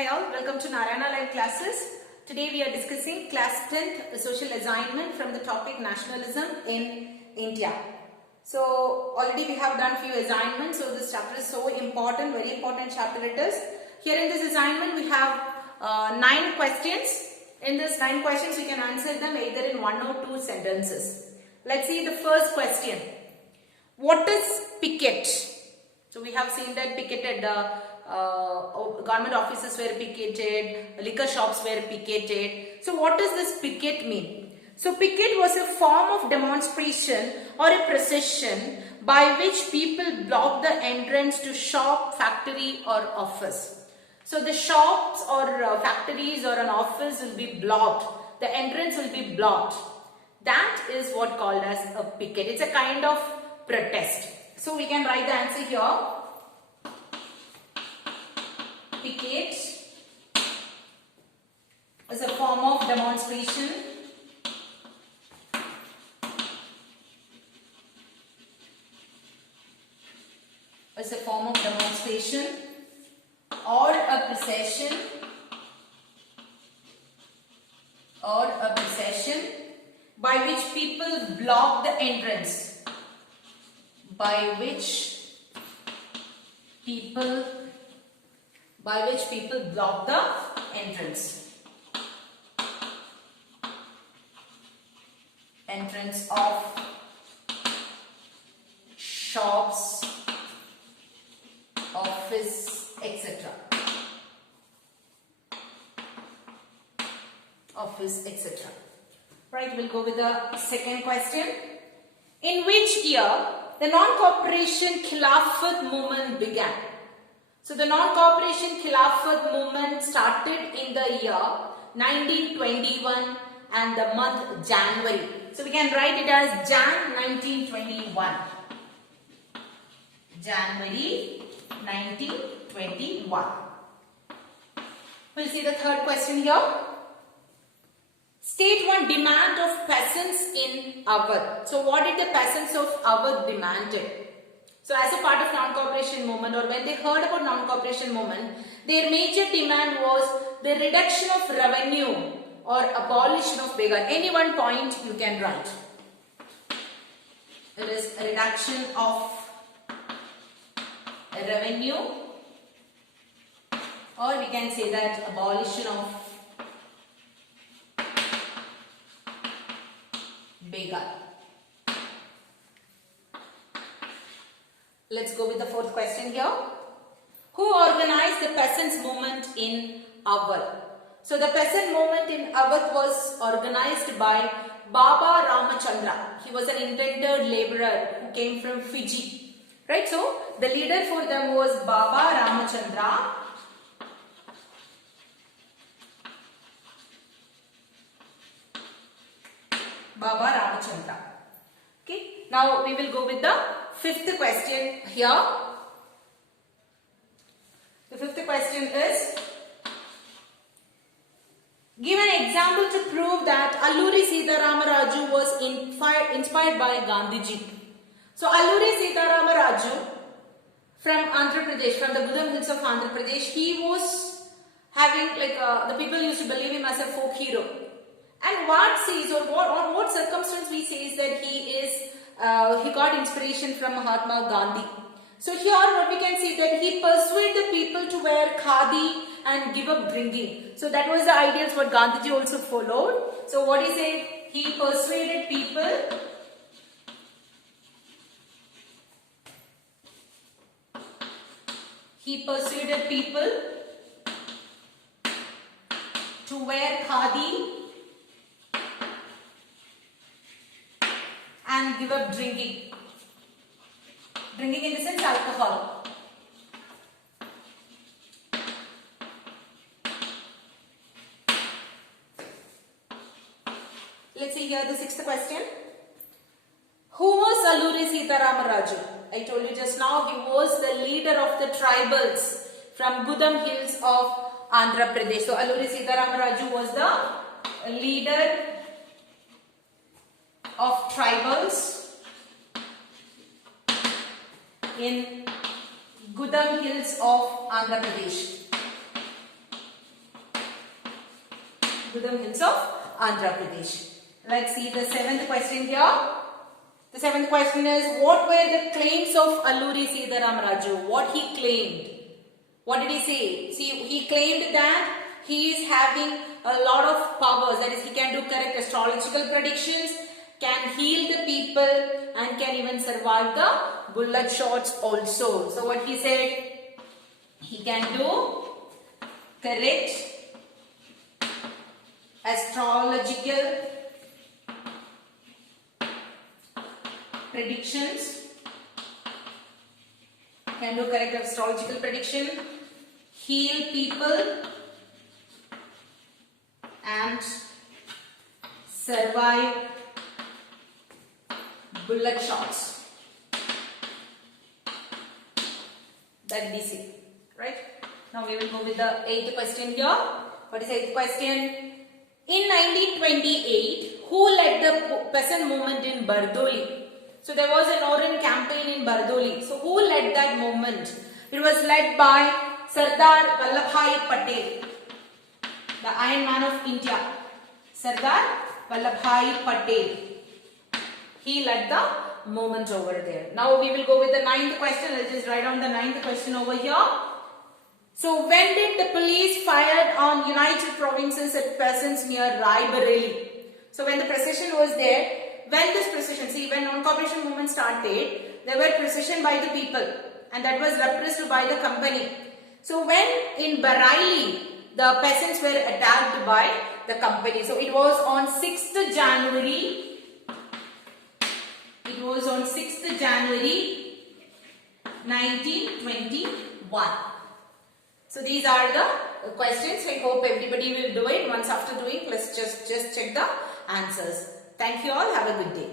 Hi all, welcome to Narayana Live classes. Today we are discussing class 10th social assignment from the topic nationalism in India. So already we have done few assignments, so this chapter is so important, very important chapter it is. Here in this assignment we have 9 questions. In this 9 questions we can answer them either in 1 or 2 sentences. Let's see the first question. What is picket? So we have seen that picketed government offices were picketed, liquor shops were picketed. So what does this picket mean? So picket was a form of demonstration or a procession by which people block the entrance to shop, factory or office. So the shops or factories or an office will be blocked. The entrance will be blocked. That is what called as a picket. It's a kind of protest. So we can write the answer here. Picket is a form of demonstration or a procession by which people block the entrance, by which people block the entrance of shops, office, etc. Right, we'll go with the second question. In which year the non-cooperation Khilafat movement began? So the non-cooperation Khilafat movement started in the year 1921 and the month January. So we can write it as Jan 1921. January 1921. We'll see the third question here. State one demand of peasants in Awadh. So what did the peasants of Awadh demanded? So as a part of non-cooperation movement, or when they heard about non-cooperation movement, their major demand was the reduction of revenue or abolition of beggar. Any one point you can write. It is a reduction of revenue, or we can say that abolition of beggar. Let's go with the fourth question here. Who organized the peasants movement in Awadh? So the peasant movement in Awadh was organized by Baba Ramachandra. He was an indentured laborer who came from Fiji. Right, so the leader for them was Baba Ramachandra. Okay, now we will go with the fifth question here. The fifth question is, give an example to prove that Alluri Sita Raju was inspired by Gandhiji. So Alluri Sita Raju from Andhra Pradesh, from the Gudam hills of Andhra Pradesh, he was having the people used to believe him as a folk hero. And what says or what circumstance we say is that he got inspiration from Mahatma Gandhi. So here what we can see that he persuaded the people to wear khadi and give up drinking. So that was the ideals what Gandhiji also followed. So what he said, he persuaded people to wear khadi and give up drinking. Drinking in the sense alcohol. Let's see here the sixth question. Who was Alluri Sitaram Raju? I told you just now he was the leader of the tribals from Gudam hills of Andhra Pradesh. So Alluri Sitaram Raju was the leader of tribals in Gudam hills of Andhra Pradesh. Gudam Hills of Andhra Pradesh. Let's see the 7th question here. The 7th question is, what were the claims of Alluri Sitaram Raju? What he claimed? What did he say? See, he claimed that he is having a lot of powers. That is, he can do correct astrological predictions, can heal the people, and can even survive the bullet shots also. So what he said? He can do correct astrological predictions, can do correct astrological prediction, heal people, and survive bullet shots. That DC, right? Now we will go with the 8th question here. What is the 8th question? In 1928, who led the peasant movement in Bardoli? So there was an Oran campaign in Bardoli. So who led that movement? It was led by Sardar Vallabhbhai Patel, the Iron Man of India. Sardar Vallabhbhai Patel. He led the movement over there. Now we will go with the 9th question. Let's just write down the 9th question over here. So when did the police fired on United Provinces at peasants near Raebareli? So when the procession was there, when this procession, see, when non-cooperation movement started, there were procession by the people, and that was repressed by the company. So when in Bareilly, the peasants were attacked by the company. So it was on 6th January. It was on 6th January 1921. So these are the questions. I hope everybody will do it. Once after doing, let's just check the answers. Thank you all. Have a good day.